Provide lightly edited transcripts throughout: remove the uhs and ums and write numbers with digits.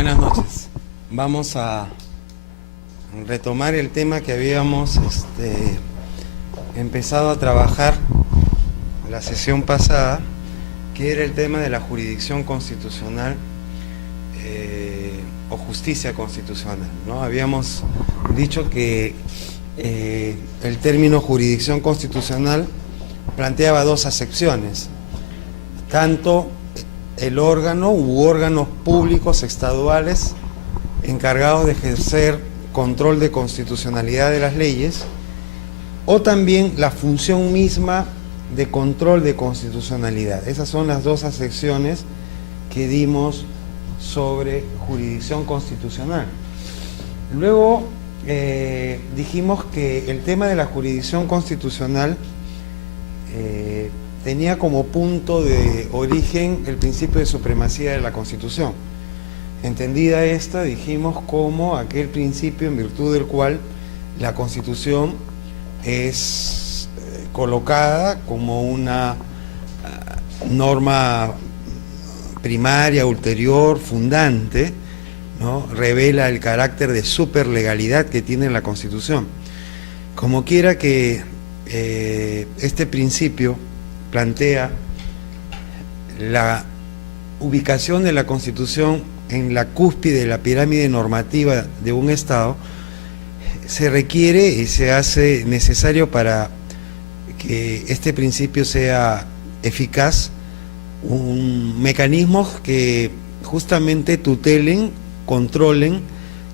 Buenas noches. Vamos a retomar el tema que habíamos empezado a trabajar la sesión pasada, que era el tema de la jurisdicción constitucional o justicia constitucional, ¿no? Habíamos dicho que el término jurisdicción constitucional planteaba dos acepciones, tanto el órgano u órganos públicos estaduales encargados de ejercer control de constitucionalidad de las leyes, o también la función misma de control de constitucionalidad. Esas son las dos acepciones que dimos sobre jurisdicción constitucional. Luego dijimos que el tema de la jurisdicción constitucional tenía como punto de origen el principio de supremacía de la Constitución. Entendida esta, dijimos como aquel principio en virtud del cual la Constitución es colocada como una norma primaria, ulterior, fundante, ¿no? Revela el carácter de superlegalidad que tiene la Constitución. Como quiera que este principio plantea la ubicación de la Constitución en la cúspide de la pirámide normativa de un Estado, se requiere y se hace necesario para que este principio sea eficaz un mecanismos que justamente tutelen, controlen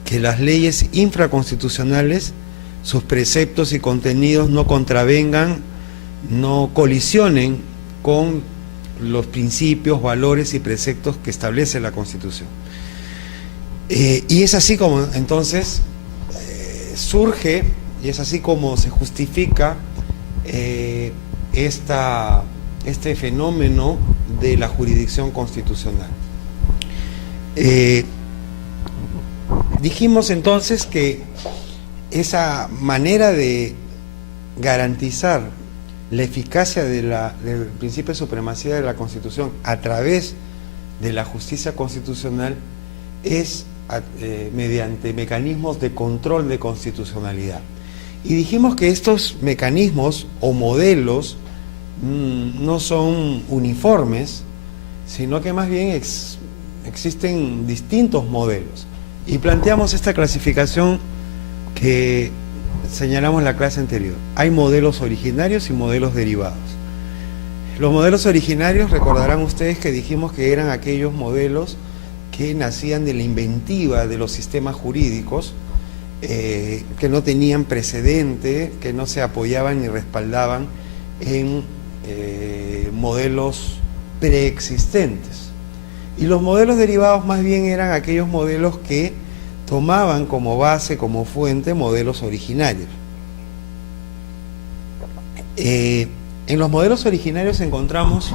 que las leyes infraconstitucionales, sus preceptos y contenidos no contravengan, no colisionen con los principios, valores y preceptos que establece la Constitución. Y es así como entonces surge, y es así como se justifica este fenómeno de la jurisdicción constitucional. Dijimos entonces que esa manera de garantizar la eficacia del principio de supremacía de la Constitución a través de la justicia constitucional es mediante mecanismos de control de constitucionalidad. Y dijimos que estos mecanismos o modelos no son uniformes, sino que más bien existen distintos modelos. Y planteamos esta clasificación que señalamos en la clase anterior. Hay modelos originarios y modelos derivados. Los modelos originarios, recordarán ustedes que dijimos que eran aquellos modelos que nacían de la inventiva de los sistemas jurídicos, que no tenían precedente, que no se apoyaban ni respaldaban en modelos preexistentes. Y los modelos derivados más bien eran aquellos modelos que tomaban como base, como fuente, modelos originarios. En los modelos originarios encontramos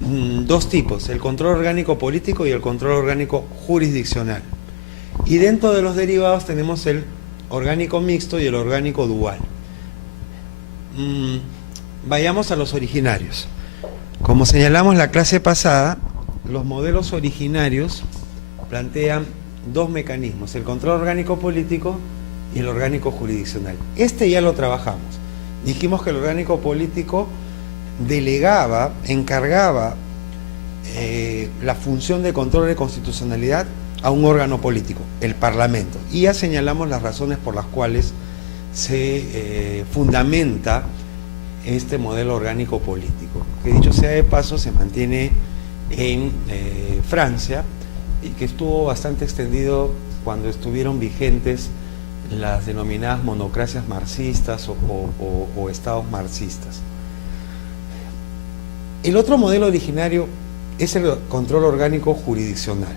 dos tipos, el control orgánico político y el control orgánico jurisdiccional. Y dentro de los derivados tenemos el orgánico mixto y el orgánico dual. Vayamos a los originarios. Como señalamos la clase pasada, los modelos originarios plantean dos mecanismos, el control orgánico político y el orgánico jurisdiccional. Este ya lo trabajamos. Dijimos que el orgánico político delegaba, encargaba la función de control de constitucionalidad a un órgano político, el Parlamento. Y ya señalamos las razones por las cuales se fundamenta este modelo orgánico político, que dicho sea de paso se mantiene en Francia y que estuvo bastante extendido cuando estuvieron vigentes las denominadas monocracias marxistas o estados marxistas. El otro modelo originario es el control orgánico jurisdiccional.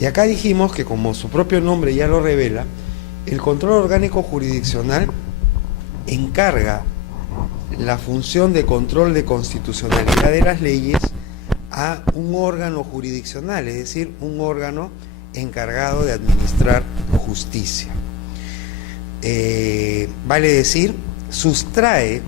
Y acá dijimos que, como su propio nombre ya lo revela, el control orgánico jurisdiccional encarga la función de control de constitucionalidad de las leyes a un órgano jurisdiccional, es decir, un órgano encargado de administrar justicia. Vale decir, sustrae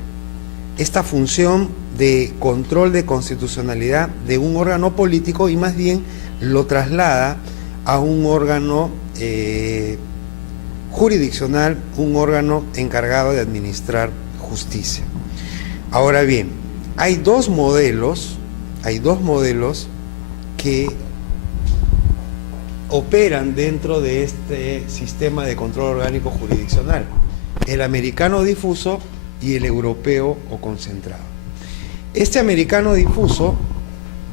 esta función de control de constitucionalidad de un órgano político y más bien lo traslada a un órgano jurisdiccional, un órgano encargado de administrar justicia. Ahora bien, hay dos modelos que operan dentro de este sistema de control orgánico jurisdiccional: el americano difuso y el europeo o concentrado. Este americano difuso,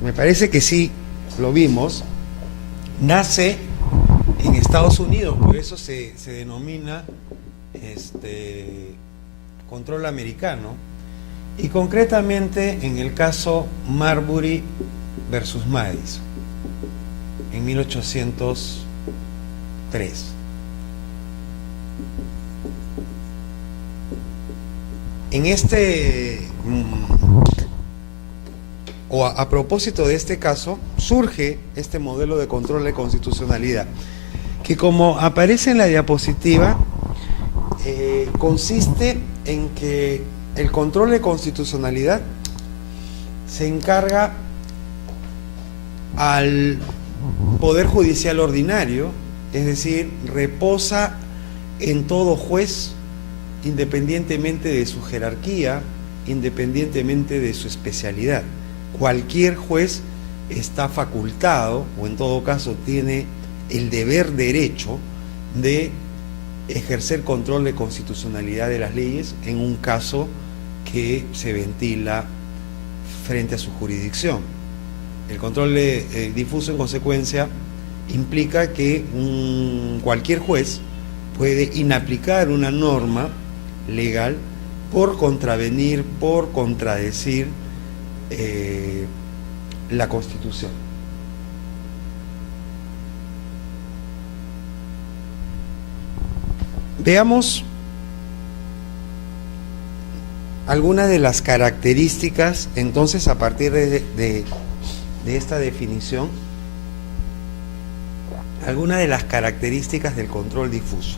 me parece que sí lo vimos, nace en Estados Unidos, por eso se denomina control americano, y concretamente en el caso Marbury versus Madison en 1803. En a propósito de este caso, surge este modelo de control de constitucionalidad, que, como aparece en la diapositiva, consiste en que el control de constitucionalidad se encarga al Poder Judicial ordinario, es decir, reposa en todo juez, independientemente de su jerarquía, independientemente de su especialidad. Cualquier juez está facultado, o en todo caso tiene el deber derecho de ejercer control de constitucionalidad de las leyes en un caso que se ventila frente a su jurisdicción. El control difuso, en consecuencia, implica que cualquier juez puede inaplicar una norma legal por contravenir, por contradecir la Constitución. Veamos algunas de las características, entonces, a partir de esta definición, algunas de las características del control difuso.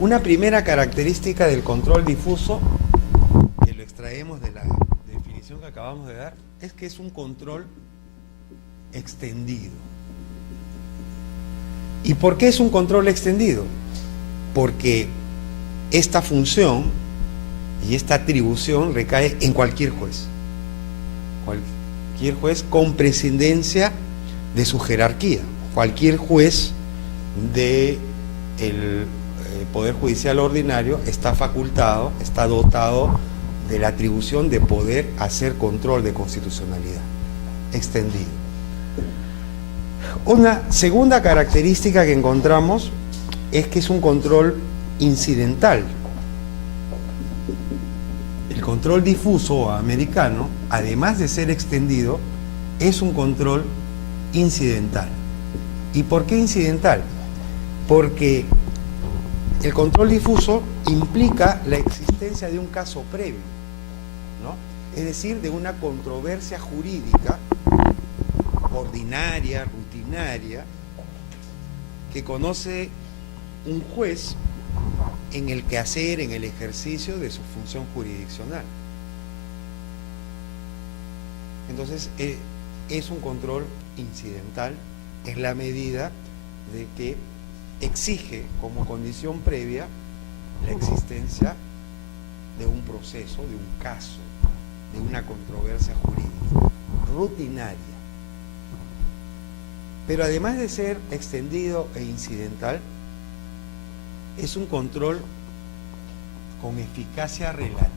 Una primera característica del control difuso, que lo extraemos de la definición que acabamos de dar, es que es un control extendido. ¿Y por qué es un control extendido? Porque esta función y esta atribución recae en cualquier juez. Cualquier juez con prescindencia de su jerarquía. Cualquier juez del Poder Judicial ordinario está facultado, está dotado de la atribución de poder hacer control de constitucionalidad extendido. Una segunda característica que encontramos es que es un control incidental. El control difuso americano, además de ser extendido, es un control incidental. ¿Y por qué incidental? Porque el control difuso implica la existencia de un caso previo, ¿no? Es decir, de una controversia jurídica ordinaria, rutinaria, que conoce un juez en el quehacer, en el ejercicio de su función jurisdiccional. Entonces, es un control incidental en la medida de que exige como condición previa la existencia de un proceso, de un caso, de una controversia jurídica rutinaria. Pero además de ser extendido e incidental, es un control con eficacia relativa.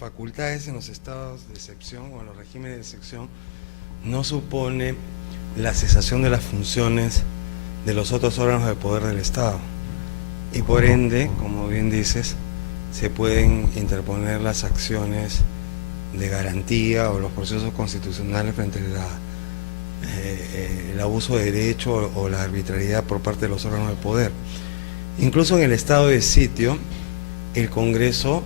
Facultades en los estados de excepción o en los regímenes de excepción no supone la cesación de las funciones de los otros órganos de poder del Estado, y por ende, como bien dices, se pueden interponer las acciones de garantía o los procesos constitucionales frente al abuso de derecho o la arbitrariedad por parte de los órganos de poder. Incluso en el estado de sitio, el Congreso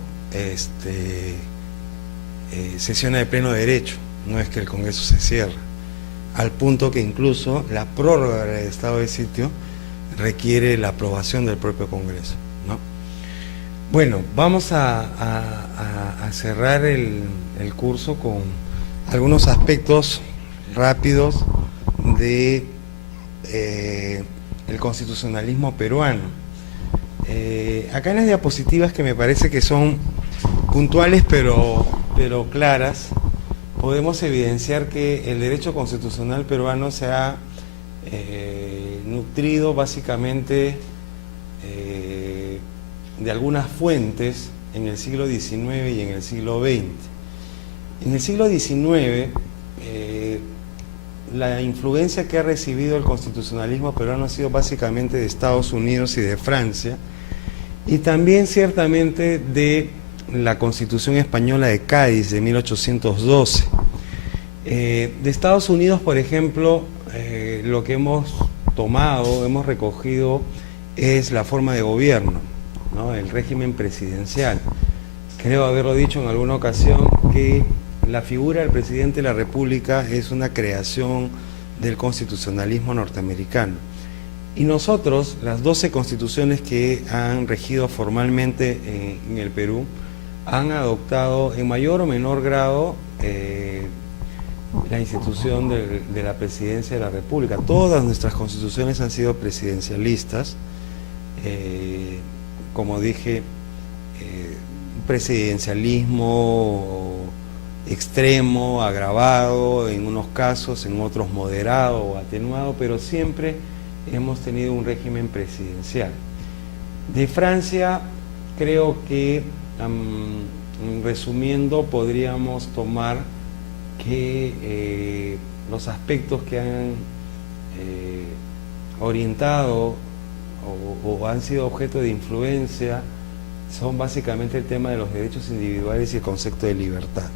sesiona de pleno derecho, no es que el Congreso se cierre, al punto que incluso la prórroga del estado de sitio requiere la aprobación del propio Congreso, ¿no? Bueno, vamos a cerrar el curso con algunos aspectos rápidos de el constitucionalismo peruano. Acá en las diapositivas, que me parece que son puntuales pero claras, podemos evidenciar que el derecho constitucional peruano se ha nutrido básicamente de algunas fuentes en el siglo XIX y en el siglo XX. En el siglo XIX, la influencia que ha recibido el constitucionalismo peruano ha sido básicamente de Estados Unidos y de Francia, y también ciertamente de la Constitución Española de Cádiz de 1812. De Estados Unidos, por ejemplo, lo que hemos tomado, hemos recogido, es la forma de gobierno, ¿no? El régimen presidencial. Creo haberlo dicho en alguna ocasión que la figura del presidente de la República es una creación del constitucionalismo norteamericano. Y nosotros, las 12 constituciones que han regido formalmente en el Perú, han adoptado en mayor o menor grado la institución de la presidencia de la República. Todas nuestras constituciones han sido presidencialistas, como dije, presidencialismo extremo, agravado en unos casos, en otros moderado o atenuado, pero siempre hemos tenido un régimen presidencial. De Francia, creo que, resumiendo, podríamos tomar que los aspectos que han orientado o han sido objeto de influencia son básicamente el tema de los derechos individuales y el concepto de libertad.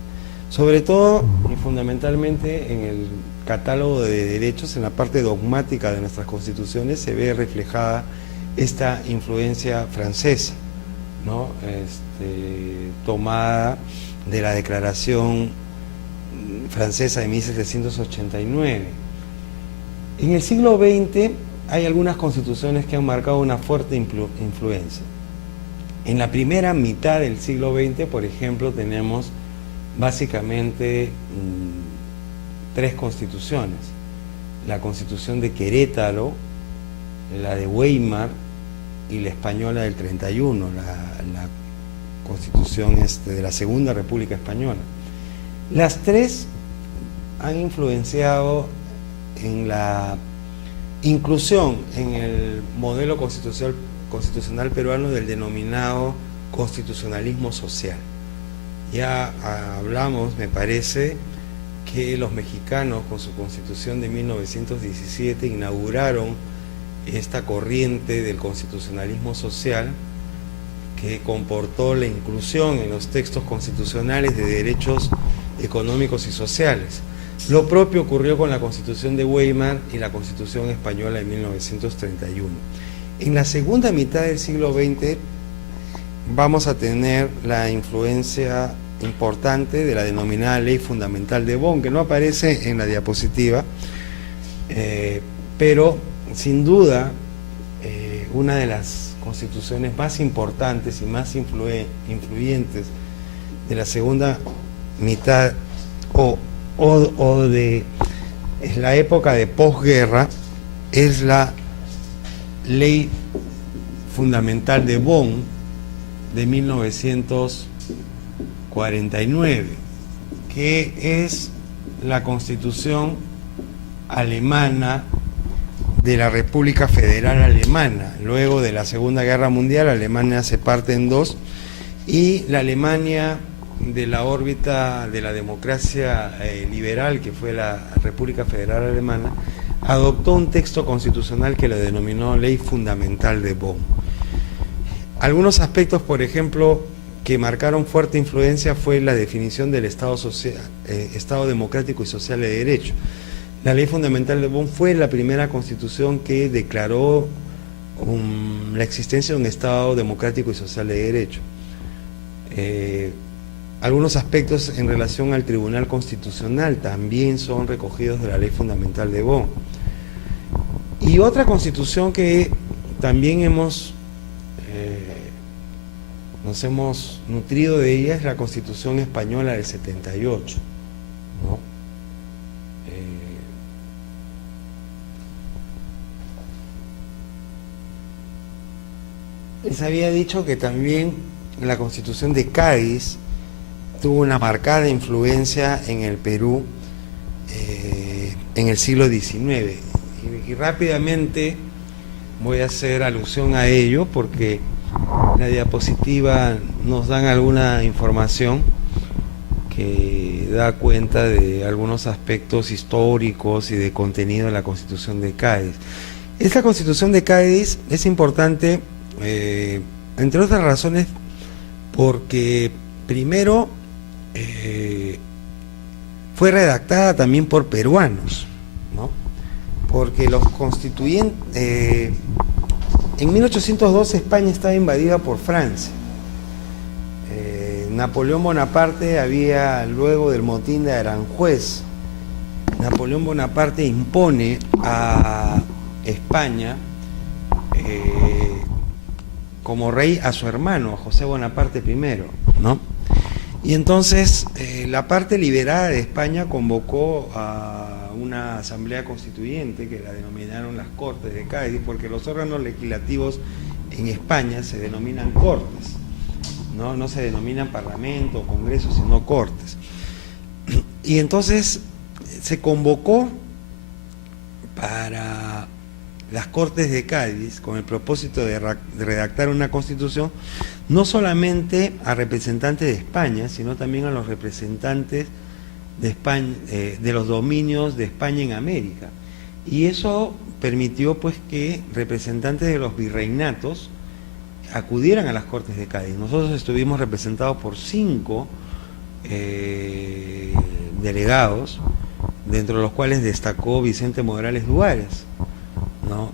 Sobre todo y fundamentalmente en el catálogo de derechos, en la parte dogmática de nuestras constituciones, se ve reflejada esta influencia francesa, ¿no? Tomada de la Declaración Francesa de 1789. En el siglo XX hay algunas constituciones que han marcado una fuerte influencia. En la primera mitad del siglo XX, por ejemplo, tenemos básicamente 3 constituciones: la Constitución de Querétaro, la de Weimar y la española del 31, la Constitución de la Segunda República Española. Las 3 han influenciado en la inclusión en el modelo constitucional peruano del denominado constitucionalismo social. Ya hablamos, me parece, que los mexicanos con su constitución de 1917 inauguraron esta corriente del constitucionalismo social, que comportó la inclusión en los textos constitucionales de derechos económicos y sociales. Lo propio ocurrió con la Constitución de Weimar y la Constitución Española de 1931. En la segunda mitad del siglo XX vamos a tener la influencia importante de la denominada Ley Fundamental de Bonn, que no aparece en la diapositiva, pero sin duda una de las constituciones más importantes y más influyentes de la segunda mitad o de la época de posguerra es la Ley Fundamental de Bonn de 1949, que es la Constitución alemana de la República Federal Alemana. Luego de la Segunda Guerra Mundial, Alemania se parte en 2 y la Alemania de la órbita de la democracia liberal, que fue la República Federal Alemana, adoptó un texto constitucional que lo denominó Ley Fundamental de Bonn. Algunos aspectos, por ejemplo, que marcaron fuerte influencia fue la definición del Estado democrático y social de derecho. La Ley Fundamental de Bonn fue la primera constitución que declaró la existencia de un Estado democrático y social de derecho. Algunos aspectos en relación al Tribunal Constitucional también son recogidos de la Ley Fundamental de Bonn. Y otra constitución que también hemos nos hemos nutrido de ella es la Constitución española del 78, ¿no? Les había dicho que también la Constitución de Cádiz tuvo una marcada influencia en el Perú en el siglo XIX. Y rápidamente voy a hacer alusión a ello porque en la diapositiva nos dan alguna información que da cuenta de algunos aspectos históricos y de contenido de la Constitución de Cádiz. Esta Constitución de Cádiz es importante, entre otras razones, porque primero fue redactada también por peruanos, ¿no? Porque los constituyentes, en 1812 España estaba invadida por Francia. Napoleón Bonaparte había, luego del motín de Aranjuez, Napoleón Bonaparte impone a España como rey a su hermano, a José Bonaparte I, ¿no? Y entonces la parte liberada de España convocó a una asamblea constituyente que la denominaron las Cortes de Cádiz, porque los órganos legislativos en España se denominan cortes, no se denominan parlamento o congreso, sino cortes. Y entonces se convocó para las Cortes de Cádiz con el propósito de redactar una constitución, no solamente a representantes de España, sino también a los representantes de España, de los dominios de España en América. Y eso permitió pues que representantes de los virreinatos acudieran a las Cortes de Cádiz. Nosotros estuvimos representados por 5 delegados, dentro de los cuales destacó Vicente Morales Duárez, ¿no?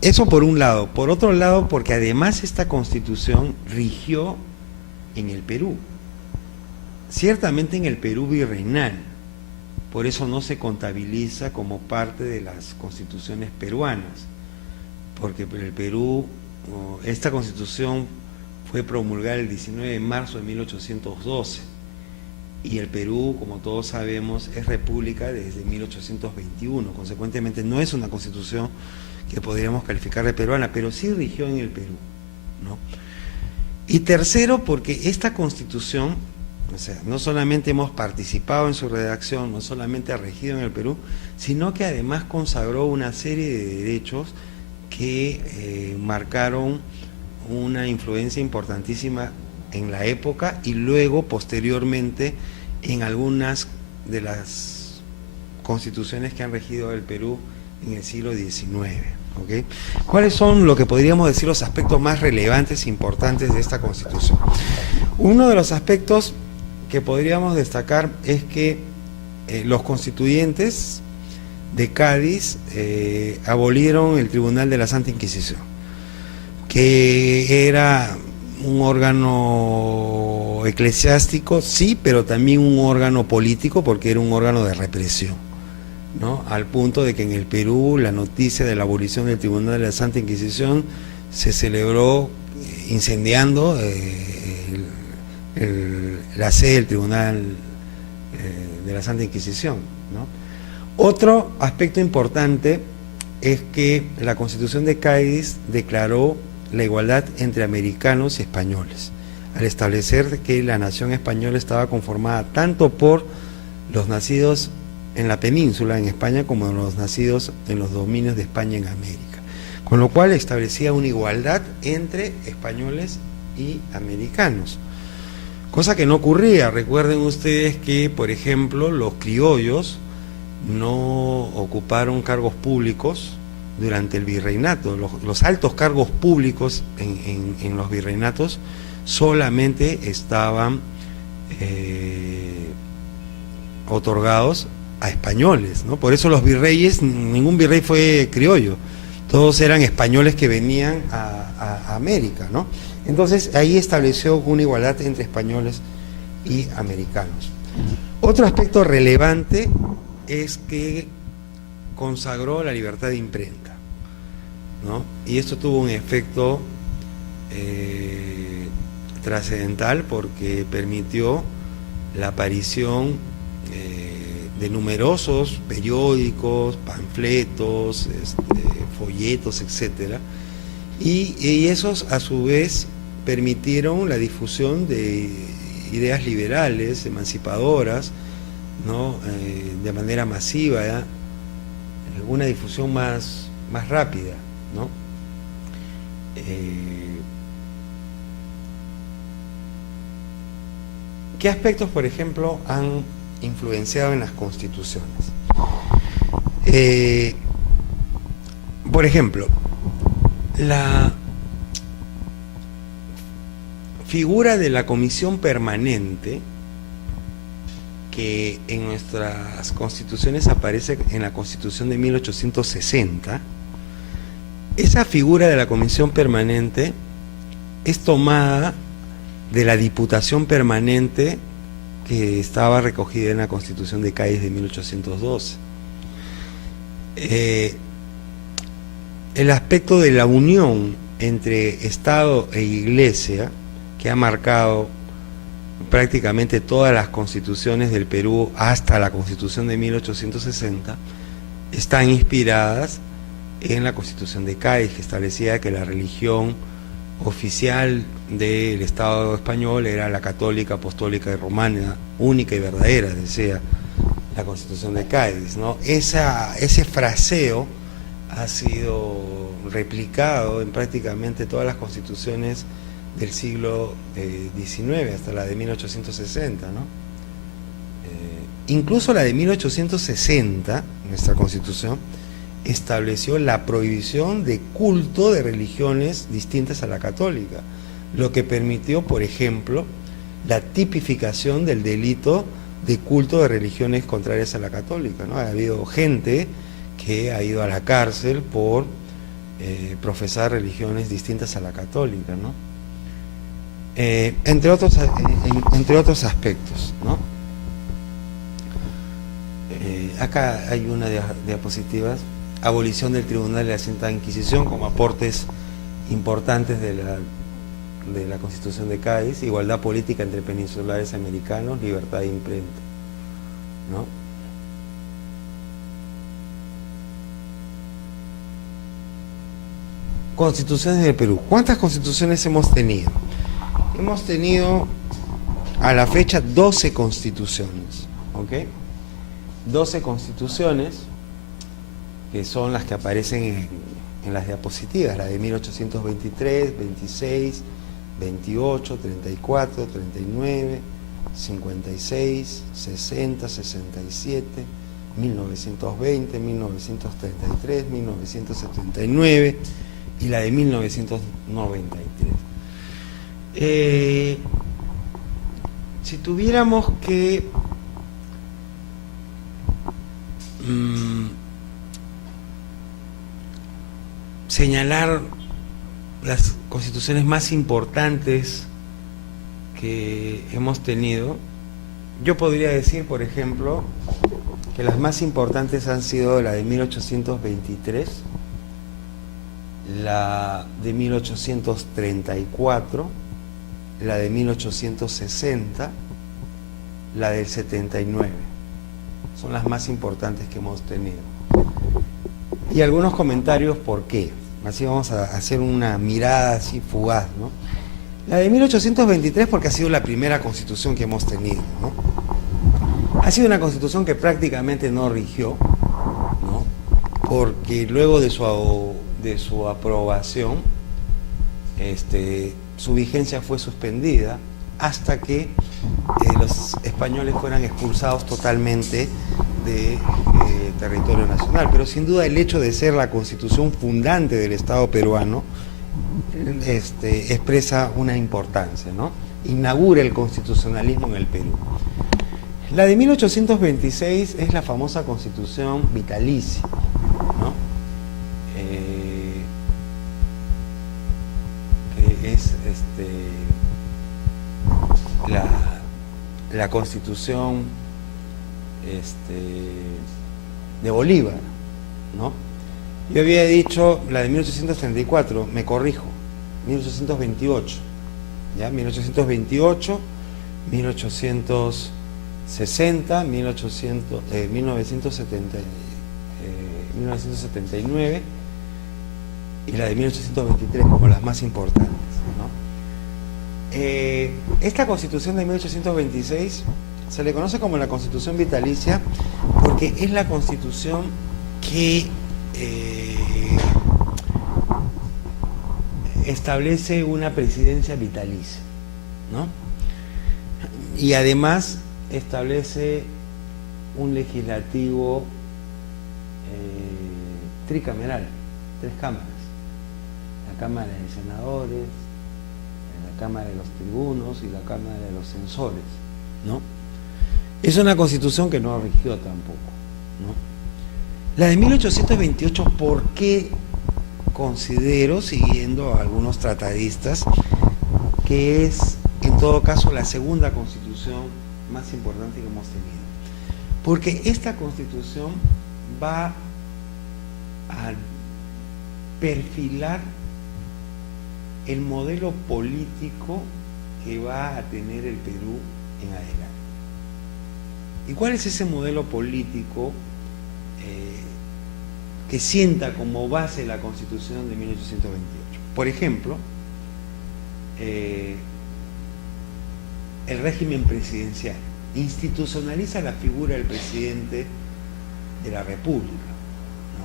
Eso por un lado. Por otro lado, porque además esta Constitución rigió en el Perú, ciertamente en el Perú virreinal, por eso no se contabiliza como parte de las constituciones peruanas, porque en el Perú esta Constitución fue promulgada el 19 de marzo de 1812 y el Perú, como todos sabemos, es república desde 1821, consecuentemente no es una constitución que podríamos calificar de peruana, pero sí rigió en el Perú, ¿no? Y tercero, porque esta Constitución, o sea, no solamente hemos participado en su redacción, no solamente ha regido en el Perú, sino que además consagró una serie de derechos que marcaron una influencia importantísima en la época y luego, posteriormente, en algunas de las constituciones que han regido el Perú en el siglo XIX. ¿Okay? ¿Cuáles son lo que podríamos decir los aspectos más relevantes e importantes de esta Constitución? Uno de los aspectos que podríamos destacar es que los constituyentes de Cádiz abolieron el Tribunal de la Santa Inquisición, que era un órgano eclesiástico, sí, pero también un órgano político, porque era un órgano de represión, ¿no? Al punto de que en el Perú la noticia de la abolición del Tribunal de la Santa Inquisición se celebró incendiando la sede del Tribunal de la Santa Inquisición, ¿no? Otro aspecto importante es que la Constitución de Cádiz declaró la igualdad entre americanos y españoles, al establecer que la nación española estaba conformada tanto por los nacidos en la península, en España, como los nacidos en los dominios de España en América, con lo cual establecía una igualdad entre españoles y americanos, cosa que no ocurría. Recuerden ustedes que, por ejemplo, los criollos no ocuparon cargos públicos durante el virreinato. Los altos cargos públicos en los virreinatos solamente estaban otorgados a españoles, ¿no? Por eso los virreyes, ningún virrey fue criollo, todos eran españoles que venían a América, ¿no? Entonces ahí estableció una igualdad entre españoles y americanos. Otro aspecto relevante es que consagró la libertad de imprenta. ¿no? Y esto tuvo un efecto trascendental porque permitió la aparición de numerosos periódicos, panfletos, folletos, etcétera, y esos a su vez permitieron la difusión de ideas liberales, emancipadoras, ¿no? De manera masiva, una difusión más rápida, ¿no? ¿Qué aspectos, por ejemplo, han influenciado en las constituciones? Por ejemplo, la figura de la comisión permanente, que en nuestras constituciones aparece en la Constitución de 1860, esa figura de la comisión permanente es tomada de la Diputación Permanente que estaba recogida en la Constitución de Cádiz de 1812. El aspecto de la unión entre Estado e Iglesia, que ha marcado prácticamente todas las constituciones del Perú hasta la Constitución de 1860, están inspiradas en la Constitución de Cádiz, que establecía que la religión oficial del Estado español era la católica, apostólica y romana, única y verdadera, decía la Constitución de Cádiz, ¿no? Ese fraseo ha sido replicado en prácticamente todas las constituciones del siglo XIX, hasta la de 1860, ¿no? Incluso la de 1860, nuestra Constitución, estableció la prohibición de culto de religiones distintas a la católica, lo que permitió, por ejemplo, la tipificación del delito de culto de religiones contrarias a la católica, ¿no? Ha habido gente que ha ido a la cárcel por profesar religiones distintas a la católica, ¿no? Entre otros aspectos, ¿no? Acá hay una diapositivas: abolición del Tribunal de la Santa Inquisición como aportes importantes de la Constitución de Cádiz, igualdad política entre peninsulares americanos, libertad de imprenta, ¿no? Constituciones del Perú. ¿Cuántas constituciones hemos tenido? Hemos tenido a la fecha 12 constituciones, ¿ok? 12 constituciones, que son las que aparecen en las diapositivas, la de 1823, 26, 28, 34, 39, 56, 60, 67, 1920, 1933, 1979 y la de 1993. Si tuviéramos que señalar las constituciones más importantes que hemos tenido, yo podría decir, por ejemplo, que las más importantes han sido la de 1823, la de 1834, la de 1860, la del 79. Son las más importantes que hemos tenido. Y algunos comentarios por qué. Así vamos a hacer una mirada así fugaz, ¿no? La de 1823 porque ha sido la primera constitución que hemos tenido, ¿no? Ha sido una constitución que prácticamente no rigió, ¿no? Porque luego de su aprobación, su vigencia fue suspendida hasta que los españoles fueran expulsados totalmente de territorio nacional. Pero sin duda el hecho de ser la constitución fundante del Estado peruano expresa una importancia, ¿no? Inaugura el constitucionalismo en el Perú. La de 1826 es la famosa constitución vitalicia, ¿no? Que es la constitución de Bolívar, ¿no? Yo había dicho la de 1834, me corrijo, 1828, ¿ya? 1828, 1860, 1970, 1979 y la de 1823 como las más importantes, ¿no? Esta Constitución de 1826 se le conoce como la Constitución vitalicia porque es la Constitución que establece una presidencia vitalicia, ¿no? Y además establece un legislativo tricameral, 3 cámaras: la Cámara de Senadores, la Cámara de los Tribunos y la Cámara de los Censores, ¿no? Es una Constitución que no rigió tampoco, ¿no? La de 1828, ¿por qué considero, siguiendo a algunos tratadistas, que es en todo caso la segunda Constitución más importante que hemos tenido? Porque esta Constitución va a perfilar el modelo político que va a tener el Perú en adelante. ¿Y cuál es ese modelo político que sienta como base la Constitución de 1828? Por ejemplo, el régimen presidencial institucionaliza la figura del presidente de la República, ¿no?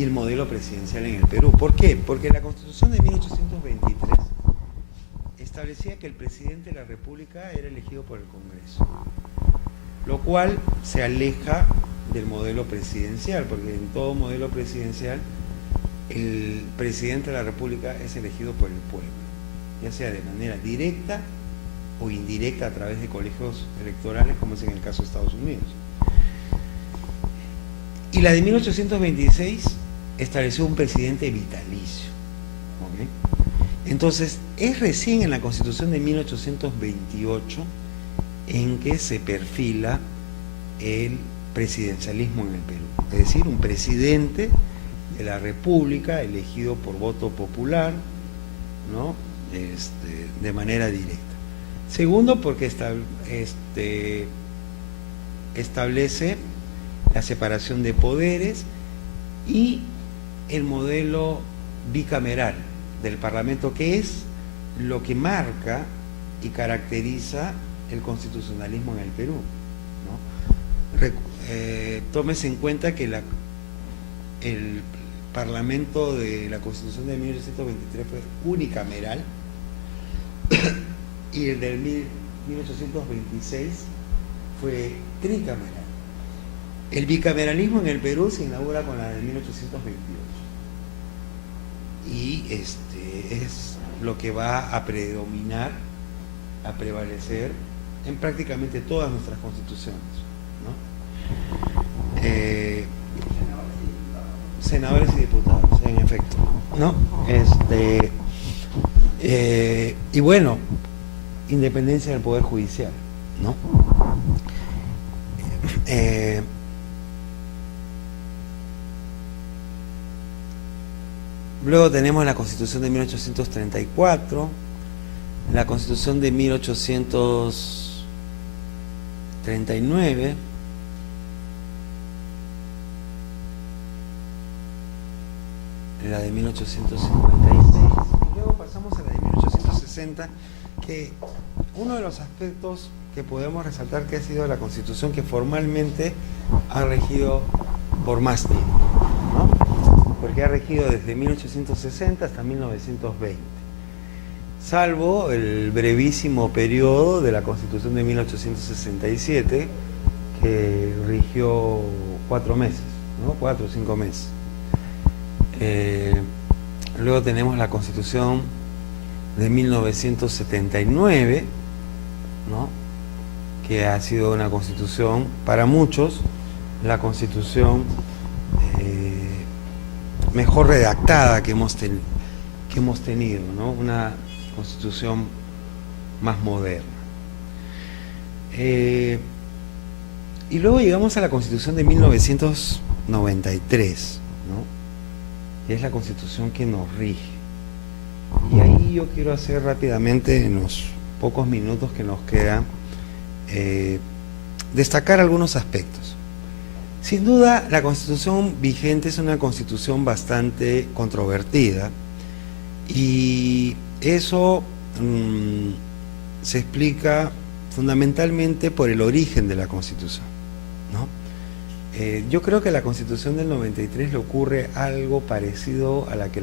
Y el modelo presidencial en el Perú. ¿Por qué? Porque la Constitución de 1823 establecía que el presidente de la República era elegido por el Congreso, lo cual se aleja del modelo presidencial, porque en todo modelo presidencial el presidente de la República es elegido por el pueblo, ya sea de manera directa o indirecta a través de colegios electorales, como es en el caso de Estados Unidos. Y la de 1826 estableció un presidente vitalicio, ¿okay? Entonces, es recién en la Constitución de 1828 en que se perfila el presidencialismo en el Perú, es decir, un presidente de la República elegido por voto popular, ¿no? De manera directa. Segundo, porque establece la separación de poderes y el modelo bicameral del Parlamento, que es lo que marca y caracteriza el constitucionalismo en el Perú, ¿no? Tómese en cuenta que el Parlamento de la Constitución de 1823 fue unicameral y el del 1826 fue tricameral. El bicameralismo en el Perú se inaugura con la de 1828 y es lo que va a predominar, a prevalecer en prácticamente todas nuestras constituciones, ¿no? Senadores y diputados, en efecto, ¿no? Y bueno, independencia del Poder Judicial, ¿no? Luego tenemos la Constitución de 1834, la Constitución de 1839, la de 1856, y luego pasamos a la de 1860, que uno de los aspectos que podemos resaltar que ha sido la Constitución que formalmente ha regido por más tiempo, ¿no? Porque ha regido desde 1860 hasta 1920, salvo el brevísimo periodo de la Constitución de 1867, que rigió 4 meses, ¿no? 4 o 5 meses. Luego tenemos la Constitución de 1979, ¿no? Que ha sido una constitución, para muchos, la constitución mejor redactada que hemos tenido, ¿no? Una constitución más moderna. Y luego llegamos a la Constitución de 1993, ¿no? y es la Constitución que nos rige. Y ahí yo quiero hacer rápidamente, en los pocos minutos que nos quedan, destacar algunos aspectos. Sin duda, la Constitución vigente es una Constitución bastante controvertida, y eso se explica fundamentalmente por el origen de la Constitución, ¿no? Yo creo que a la Constitución del 93 le ocurre algo parecido a lo que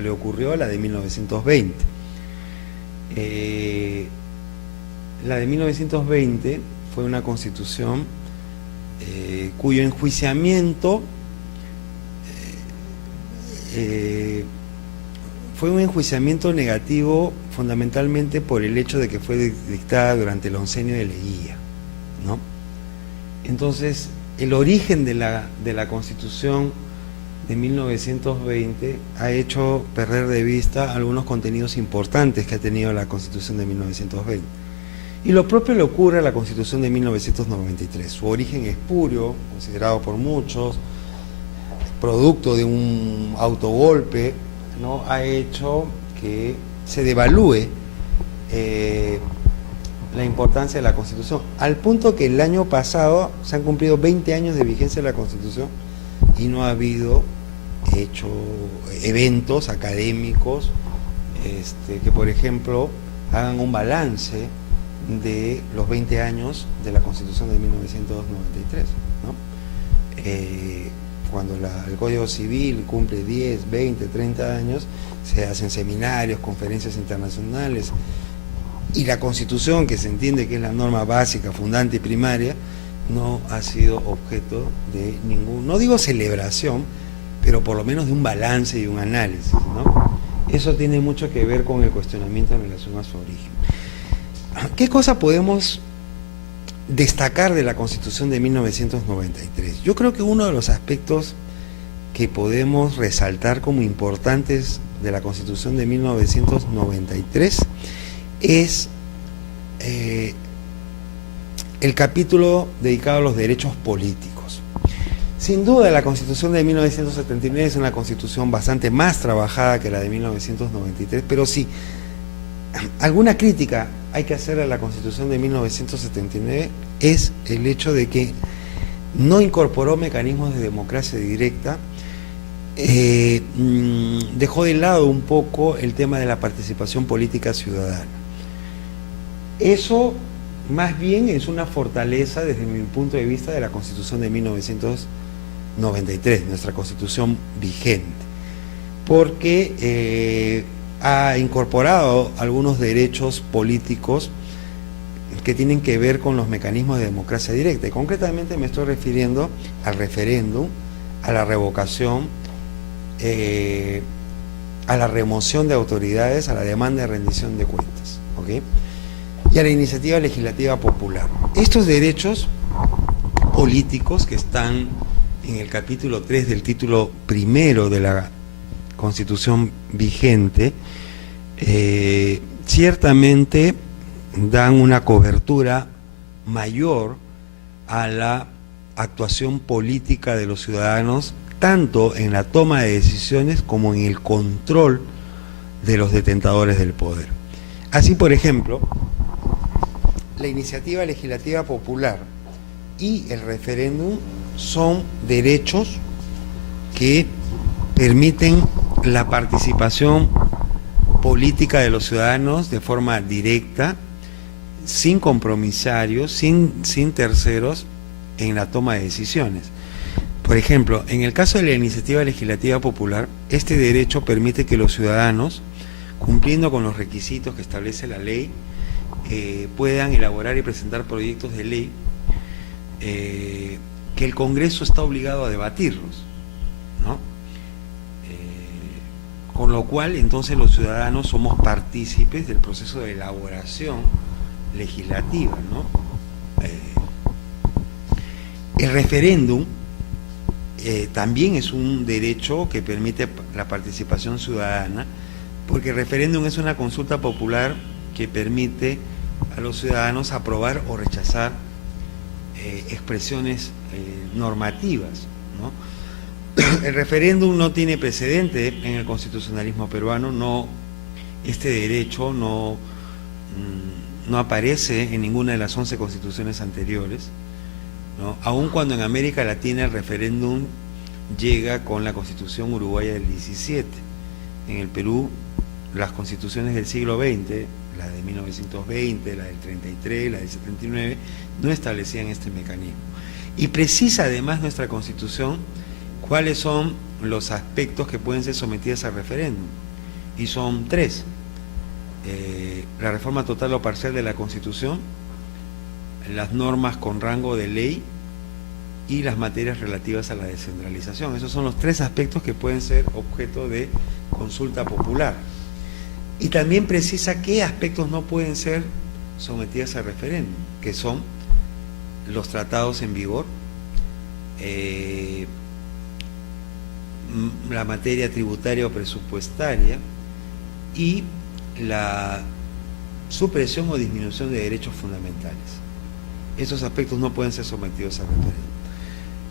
le ocurrió a la de 1920. La de 1920 fue una Constitución cuyo enjuiciamiento fue un enjuiciamiento negativo fundamentalmente por el hecho de que fue dictada durante el oncenio de Leguía, ¿no? Entonces, el origen de la Constitución de 1920 ha hecho perder de vista algunos contenidos importantes que ha tenido la Constitución de 1920. Y lo propio le ocurre a la Constitución de 1993. Su origen espurio, considerado por muchos, producto de un autogolpe, ¿no?, ha hecho que se devalúe la importancia de la Constitución, al punto que el año pasado se han cumplido 20 años de vigencia de la Constitución y no ha habido eventos académicos que, por ejemplo, hagan un balance de los 20 años de la Constitución de 1993, ¿no? Cuando el Código Civil cumple 10, 20, 30 años, se hacen seminarios, conferencias internacionales, y la Constitución, que se entiende que es la norma básica, fundante y primaria, no ha sido objeto de ningún, no digo celebración, pero por lo menos de un balance y un análisis, ¿no? Eso tiene mucho que ver con el cuestionamiento en relación a su origen. ¿Qué cosa podemos destacar de la Constitución de 1993? Yo creo que uno de los aspectos que podemos resaltar como importantes de la Constitución de 1993 es el capítulo dedicado a los derechos políticos. Sin duda, la Constitución de 1979 es una Constitución bastante más trabajada que la de 1993, pero sí, alguna crítica hay que hacer a la Constitución de 1979 es el hecho de que no incorporó mecanismos de democracia directa, dejó de lado un poco el tema de la participación política ciudadana. Eso más bien es una fortaleza desde mi punto de vista de la Constitución de 1993, nuestra Constitución vigente, porque ha incorporado algunos derechos políticos que tienen que ver con los mecanismos de democracia directa, y concretamente me estoy refiriendo al referéndum, a la revocación, a la remoción de autoridades, a la demanda de rendición de cuentas, ¿ok?, y a la iniciativa legislativa popular. Estos derechos políticos que están en el capítulo 3 del título primero de la Constitución vigente, ciertamente dan una cobertura mayor a la actuación política de los ciudadanos, tanto en la toma de decisiones como en el control de los detentadores del poder. Así, por ejemplo, la iniciativa legislativa popular y el referéndum son derechos que permiten la participación política de los ciudadanos de forma directa, sin compromisarios, sin terceros en la toma de decisiones. Por ejemplo, en el caso de la iniciativa legislativa popular, este derecho permite que los ciudadanos, cumpliendo con los requisitos que establece la ley, puedan elaborar y presentar proyectos de ley que el Congreso está obligado a debatirlos, ¿no? Con lo cual, entonces, los ciudadanos somos partícipes del proceso de elaboración legislativa, ¿no? El referéndum también es un derecho que permite la participación ciudadana, porque el referéndum es una consulta popular que permite a los ciudadanos aprobar o rechazar expresiones normativas, ¿no? El referéndum no tiene precedente en el constitucionalismo peruano, no, este derecho no aparece en ninguna de las 11 constituciones anteriores, ¿no? Aun cuando en América Latina el referéndum llega con la Constitución uruguaya del 17. En el Perú, las constituciones del siglo XX, la de 1920, la del 33, la del 79, no establecían este mecanismo. Y precisa además nuestra Constitución cuáles son los aspectos que pueden ser sometidos a referéndum. Y son 3. La reforma total o parcial de la Constitución, las normas con rango de ley y las materias relativas a la descentralización. Esos son los 3 aspectos que pueden ser objeto de consulta popular. Y también precisa qué aspectos no pueden ser sometidos a referéndum, que son los tratados en vigor, la materia tributaria o presupuestaria y la supresión o disminución de derechos fundamentales. Esos aspectos no pueden ser sometidos a referéndum.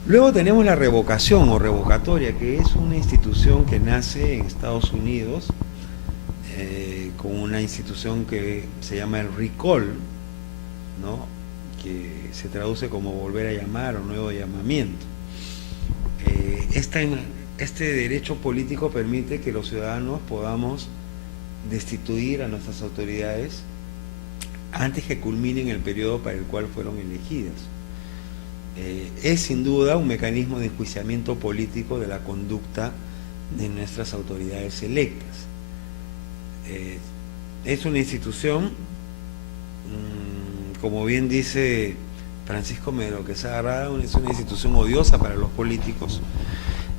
Luego tenemos la revocación o revocatoria, que es una institución que nace en Estados Unidos con una institución que se llama el recall, ¿no?, que se traduce como volver a llamar o nuevo llamamiento. Este derecho político permite que los ciudadanos podamos destituir a nuestras autoridades antes que culminen el periodo para el cual fueron elegidas. Es sin duda un mecanismo de enjuiciamiento político de la conducta de nuestras autoridades electas. Es una institución, como bien dice Francisco Medero Quesada, es una institución odiosa para los políticos.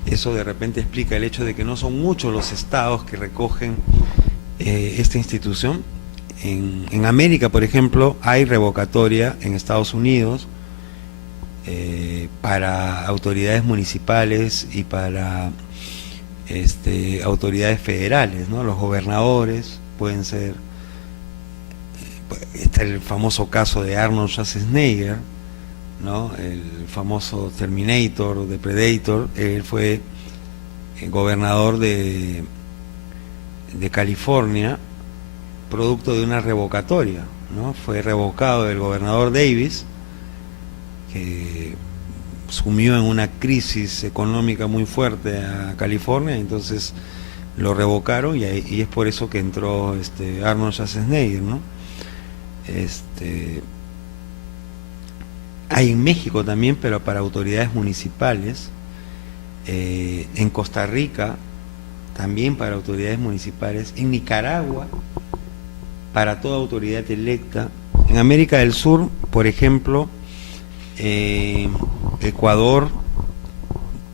Eso de repente explica el hecho de que no son muchos los estados que recogen esta institución. En América, por ejemplo, hay revocatoria en Estados Unidos para autoridades municipales y para autoridades federales, ¿no? Los gobernadores pueden ser, está el famoso caso de Arnold Schwarzenegger, ¿no?, el famoso Terminator, de Predator. Él fue gobernador de California, producto de una revocatoria, ¿no? Fue revocado el gobernador Davis, que sumió en una crisis económica muy fuerte a California, entonces lo revocaron y es por eso que entró Arnold Schwarzenegger, ¿no? Hay en México también, pero para autoridades municipales, en Costa Rica también para autoridades municipales, en Nicaragua para toda autoridad electa, en América del Sur, por ejemplo, Ecuador,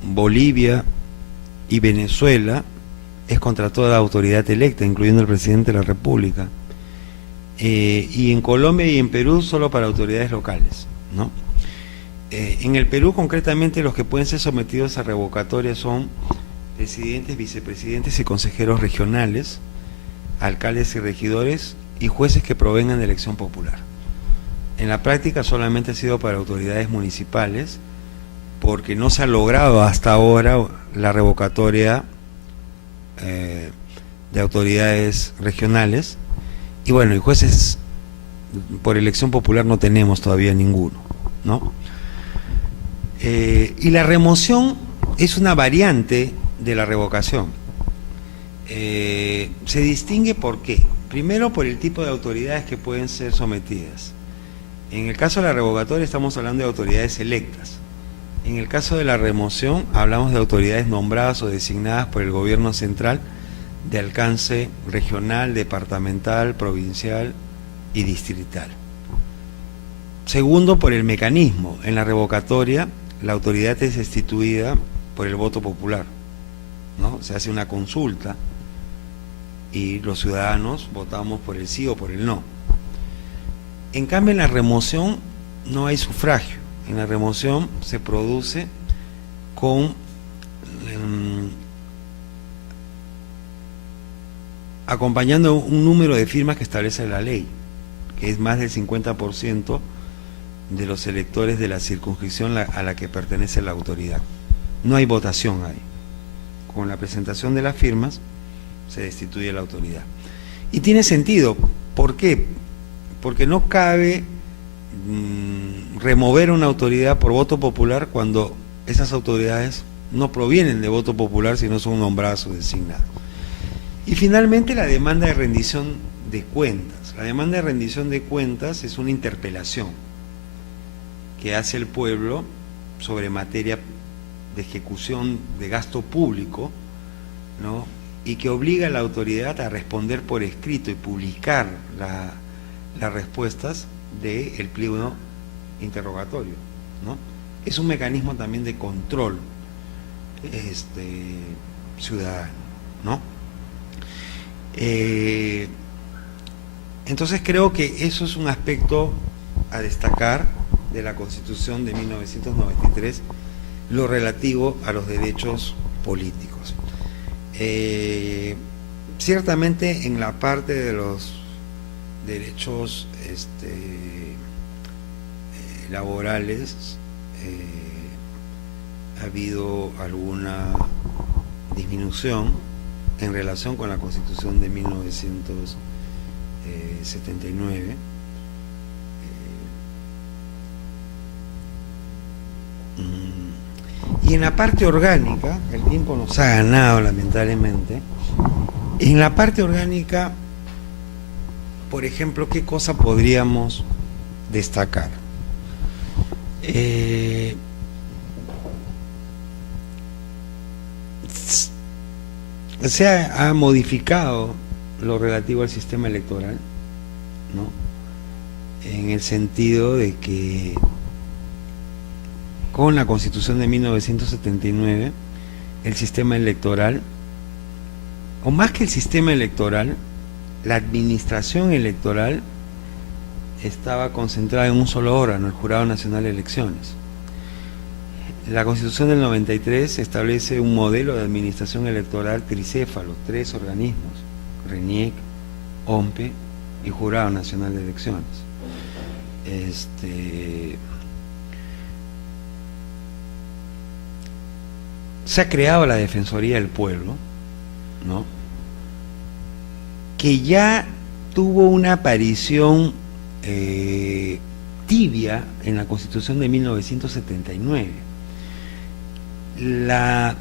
Bolivia y Venezuela es contra toda autoridad electa, incluyendo el presidente de la República, y en Colombia y en Perú solo para autoridades locales, ¿no? En el Perú concretamente los que pueden ser sometidos a revocatoria son presidentes, vicepresidentes y consejeros regionales, alcaldes y regidores y jueces que provengan de elección popular. En la práctica solamente ha sido para autoridades municipales, porque no se ha logrado hasta ahora la revocatoria de autoridades regionales, y bueno, y jueces por elección popular no tenemos todavía ninguno, ¿no? Y la remoción es una variante de la revocación. Se distingue por qué. Primero, por el tipo de autoridades que pueden ser sometidas. En el caso de la revocatoria estamos hablando de autoridades electas. En el caso de la remoción hablamos de autoridades nombradas o designadas por el gobierno central de alcance regional, departamental, provincial y distrital. Segundo, por el mecanismo. En la revocatoria la autoridad es destituida por el voto popular, ¿no? Se hace una consulta y los ciudadanos votamos por el sí o por el no. En cambio, en la remoción no hay sufragio. En la remoción se produce con acompañando un número de firmas que establece la ley, que es más del 50% de los electores de la circunscripción a la que pertenece la autoridad, no hay votación ahí. Con la presentación de las firmas se destituye la autoridad. Y tiene sentido. ¿Por qué? Porque no cabe remover una autoridad por voto popular cuando esas autoridades no provienen de voto popular, sino son nombradas o designadas. Y finalmente la demanda de rendición de cuentas. La demanda de rendición de cuentas es una interpelación que hace el pueblo sobre materia de ejecución de gasto público, ¿no? Y que obliga a la autoridad a responder por escrito y publicar las respuestas del pliego interrogatorio, ¿no? Es un mecanismo también de control ciudadano, ¿no? Entonces creo que eso es un aspecto a destacar de la Constitución de 1993, lo relativo a los derechos políticos. Ciertamente en la parte de los derechos laborales ha habido alguna disminución en relación con la Constitución de 1979. Y en la parte orgánica, el tiempo nos ha ganado lamentablemente, en la parte orgánica, por ejemplo, ¿qué cosa podríamos destacar? Se ha modificado lo relativo al sistema electoral, ¿no? En el sentido de que con la Constitución de 1979 el sistema electoral, o más que el sistema electoral, la administración electoral estaba concentrada en un solo órgano, el Jurado Nacional de Elecciones. La Constitución del 93 establece un modelo de administración electoral tricéfalo, 3 organismos: RENIEC, OMPE y Jurado Nacional de Elecciones. Se ha creado la Defensoría del Pueblo, ¿no? Que ya tuvo una aparición tibia en la Constitución de 1979. La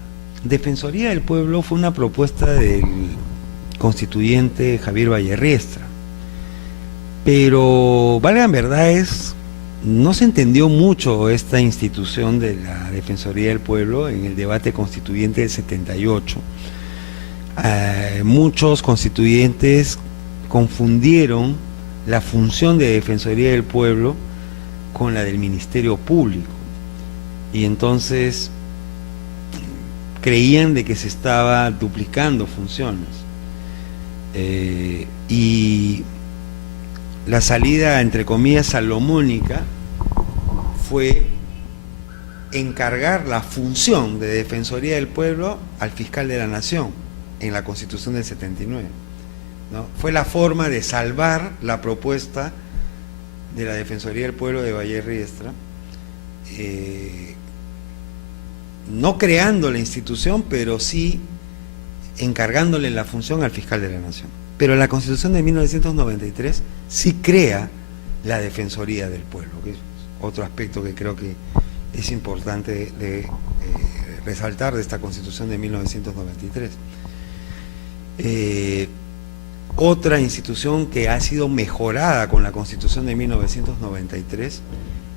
Defensoría del Pueblo fue una propuesta del constituyente Javier Vallerriestra, pero valgan verdades, no se entendió mucho esta institución de la Defensoría del Pueblo en el debate constituyente del 78. Muchos constituyentes confundieron la función de Defensoría del Pueblo con la del Ministerio Público, y entonces creían de que se estaba duplicando funciones, y la salida, entre comillas, salomónica fue encargar la función de Defensoría del Pueblo al fiscal de la Nación en la Constitución del 79, ¿no? Fue la forma de salvar la propuesta de la Defensoría del Pueblo de Vallerriestra, no creando la institución, pero sí encargándole la función al fiscal de la Nación. Pero la Constitución de 1993 sí crea la Defensoría del Pueblo, que es otro aspecto que creo que es importante de resaltar de esta Constitución de 1993. Otra institución que ha sido mejorada con la Constitución de 1993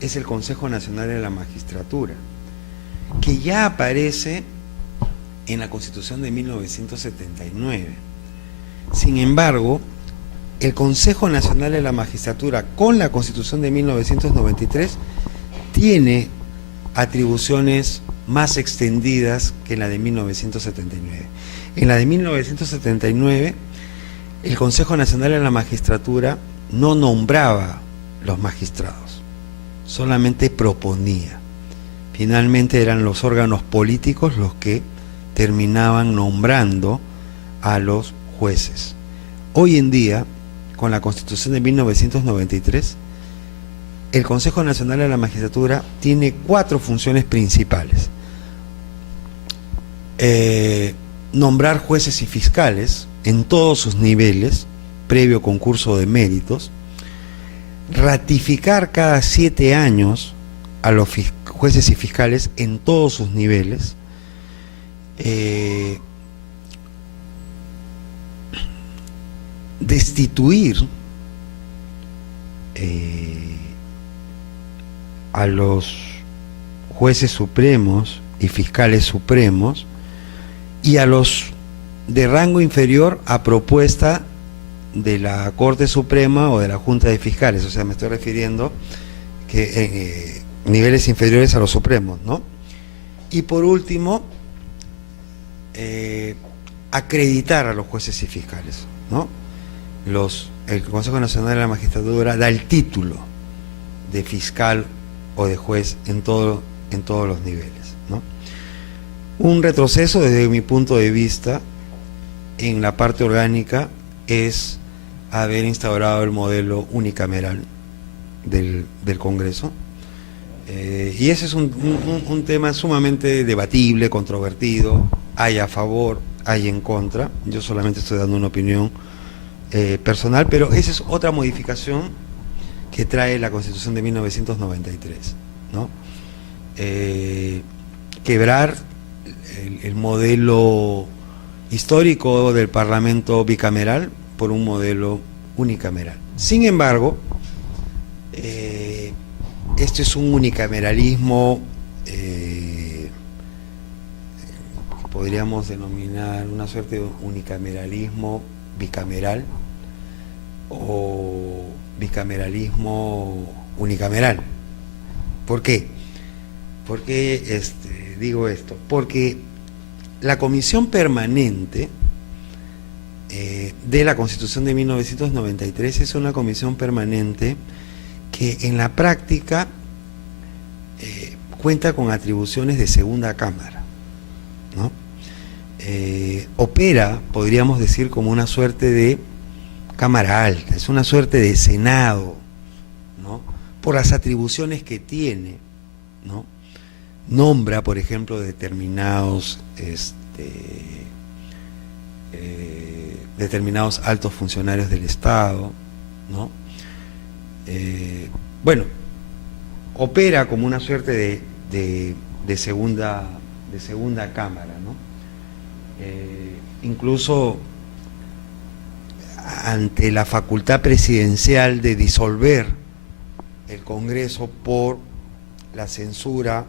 es el Consejo Nacional de la Magistratura, que ya aparece en la Constitución de 1979. Sin embargo, el Consejo Nacional de la Magistratura con la Constitución de 1993 tiene atribuciones más extendidas que en la de 1979. En la de 1979, el Consejo Nacional de la Magistratura no nombraba los magistrados, solamente proponía. Finalmente eran los órganos políticos los que terminaban nombrando a los jueces. Hoy en día, con la Constitución de 1993, el Consejo Nacional de la Magistratura tiene 4 funciones principales. nombrar jueces y fiscales en todos sus niveles, previo concurso de méritos, ratificar cada 7 años a los jueces y fiscales en todos sus niveles, destituir a los jueces supremos y fiscales supremos y a los de rango inferior a propuesta de la Corte Suprema o de la Junta de Fiscales, o sea, me estoy refiriendo que niveles inferiores a los supremos, ¿no? Y por último, acreditar a los jueces y fiscales, ¿no? El Consejo Nacional de la Magistratura da el título de fiscal o de juez en todos los niveles, ¿no? Un retroceso desde mi punto de vista en la parte orgánica es haber instaurado el modelo unicameral del Congreso, y ese es un tema sumamente debatible, controvertido, hay a favor, hay en contra. Yo solamente estoy dando una opinión personal, pero esa es otra modificación que trae la Constitución de 1993, ¿no? Quebrar el modelo histórico del Parlamento bicameral por un modelo unicameral. Sin embargo, este es un unicameralismo que podríamos denominar una suerte de unicameralismo bicameral o bicameralismo unicameral. ¿Por qué? ¿Por qué digo esto? Porque la Comisión Permanente de la Constitución de 1993 es una comisión permanente que en la práctica cuenta con atribuciones de segunda cámara, ¿no? Opera, podríamos decir, como una suerte de cámara alta, es una suerte de senado, ¿no? Por las atribuciones que tiene, ¿no? Nombra, por ejemplo, determinados altos funcionarios del Estado, ¿no? Bueno, opera como una suerte de segunda cámara, ¿no? Incluso ante la facultad presidencial de disolver el Congreso por la censura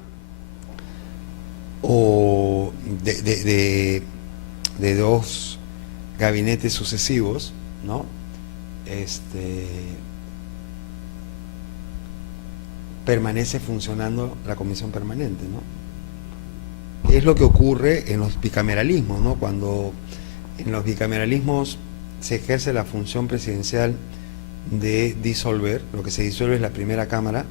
o de 2 gabinetes sucesivos, ¿no? Permanece funcionando la comisión permanente, ¿no? ¿Qué es lo que ocurre en los bicameralismos, ¿no? Cuando en los bicameralismos se ejerce la función presidencial de disolver, lo que se disuelve es la primera cámara,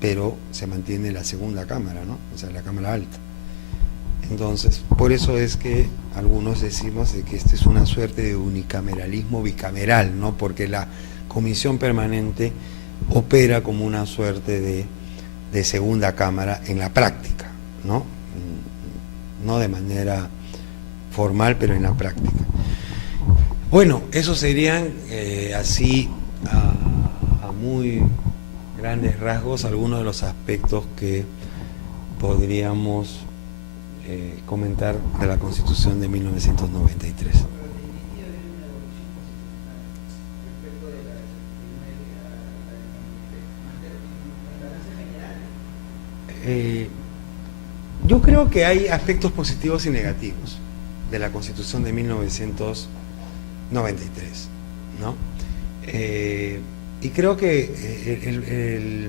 pero se mantiene la segunda cámara, ¿no? O sea, la cámara alta. Entonces, por eso es que algunos decimos de que este es una suerte de unicameralismo bicameral, ¿no? Porque la comisión permanente opera como una suerte de segunda cámara en la práctica, ¿no? No de manera formal, pero en la práctica. Bueno, esos serían así a muy grandes rasgos algunos de los aspectos que podríamos comentar de la Constitución de 1993. Yo creo que hay aspectos positivos y negativos de la Constitución de 1993, ¿no? Y creo que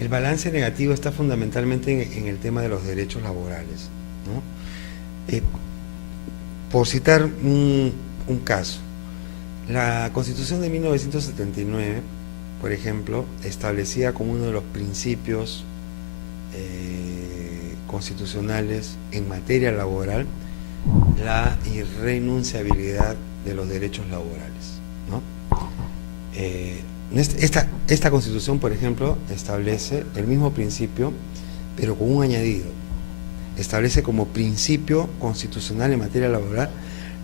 el balance negativo está fundamentalmente en el tema de los derechos laborales, ¿no? Por citar un caso, la Constitución de 1979, por ejemplo, establecía como uno de los principios constitucionales en materia laboral la irrenunciabilidad de los derechos laborales, ¿no? Esta Constitución, por ejemplo, establece el mismo principio, pero con un añadido. establece como principio constitucional en materia laboral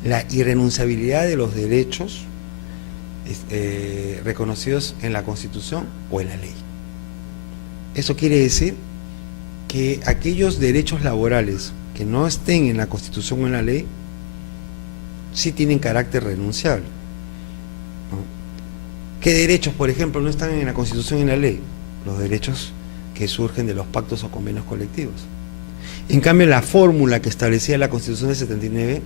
la irrenunciabilidad de los derechos reconocidos en la Constitución o en la ley. Eso quiere decir que aquellos derechos laborales que no estén en la Constitución o en la ley sí tienen carácter renunciable, ¿no? ¿Qué derechos, por ejemplo, no están en la Constitución y en la ley? Los derechos que surgen de los pactos o convenios colectivos. En cambio, la fórmula que establecía la Constitución del 79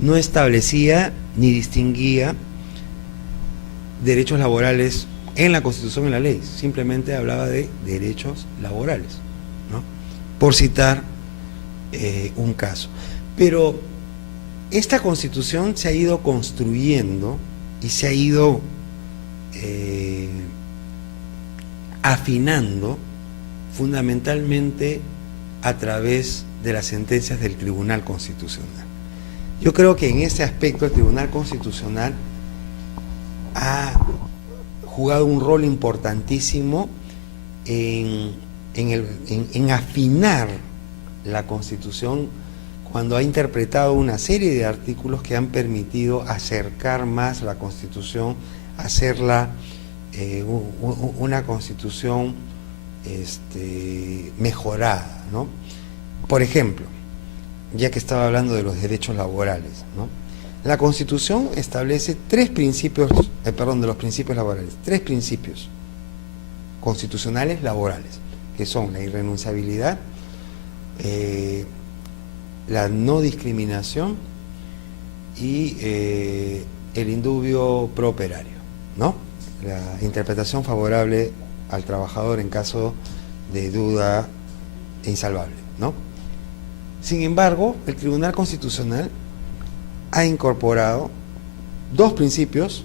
no establecía ni distinguía derechos laborales en la Constitución y en la ley, simplemente hablaba de derechos laborales, ¿no? Por citar un caso. Pero esta Constitución se ha ido construyendo y se ha ido afinando fundamentalmente a través de las sentencias del Tribunal Constitucional. Yo creo que en este aspecto el Tribunal Constitucional ha jugado un rol importantísimo en afinar la Constitución cuando ha interpretado una serie de artículos que han permitido acercar más la Constitución, hacerla una Constitución mejorada, ¿no? Por ejemplo, ya que estaba hablando de los derechos laborales, ¿no? La Constitución establece tres principios, de los principios laborales, tres principios constitucionales laborales, que son la irrenunciabilidad, la no discriminación y el indubio pro operario, ¿no? La interpretación favorable al trabajador en caso de duda insalvable, ¿no? Sin embargo, el Tribunal Constitucional ha incorporado dos principios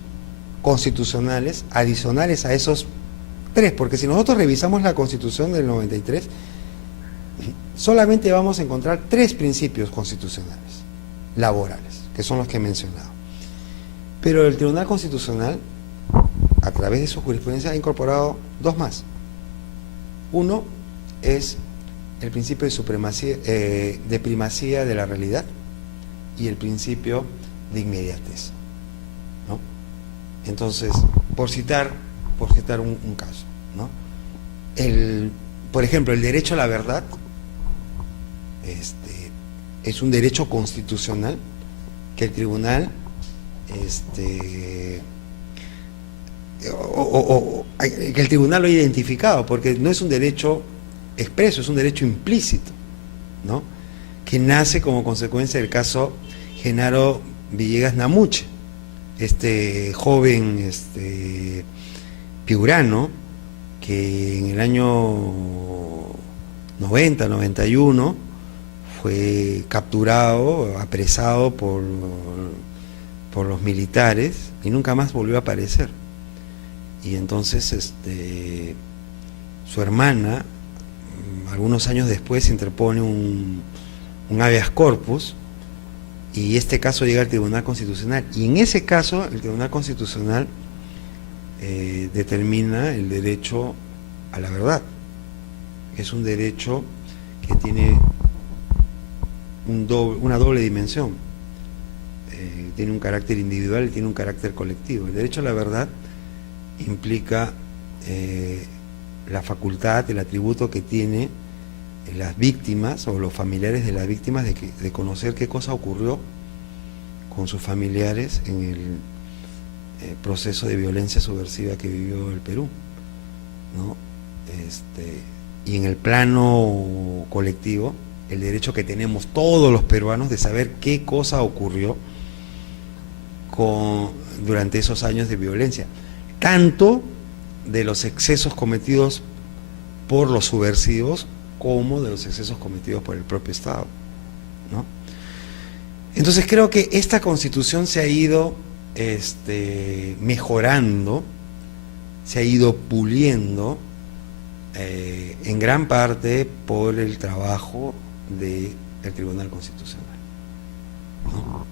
constitucionales adicionales a esos tres, porque si nosotros revisamos la Constitución del 93, solamente vamos a encontrar tres principios constitucionales laborales, que son los que he mencionado. Pero el Tribunal Constitucional, a través de su jurisprudencia, ha incorporado dos más. Uno es el principio de supremacía, de primacía de la realidad, y el principio de inmediatez, ¿no? Entonces, por citar un caso, ¿no? Por ejemplo, el derecho a la verdad es un derecho constitucional que el tribunal que el tribunal lo ha identificado, porque no es un derecho expreso, es un derecho implícito, ¿no? Que nace como consecuencia del caso Genaro Villegas Namuche, este joven piurano que en el año 90, 91 fue capturado, apresado por los militares y nunca más volvió a aparecer. Y entonces su hermana, algunos años después, interpone un habeas corpus, y este caso llega al Tribunal Constitucional, y en ese caso el Tribunal Constitucional determina el derecho a la verdad. Es un derecho que tiene una doble dimensión, tiene un carácter individual y tiene un carácter colectivo. El derecho a la verdad implica la facultad, el atributo que tiene las víctimas o los familiares de las víctimas de conocer qué cosa ocurrió con sus familiares en el proceso de violencia subversiva que vivió el Perú, ¿no? Y en el plano colectivo, el derecho que tenemos todos los peruanos de saber qué cosa ocurrió durante esos años de violencia, tanto de los excesos cometidos por los subversivos como de los excesos cometidos por el propio Estado, ¿no? Entonces creo que esta Constitución se ha ido mejorando, se ha ido puliendo en gran parte por el trabajo del Tribunal Constitucional, ¿no?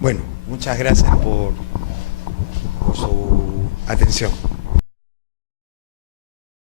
Bueno, muchas gracias por su atención.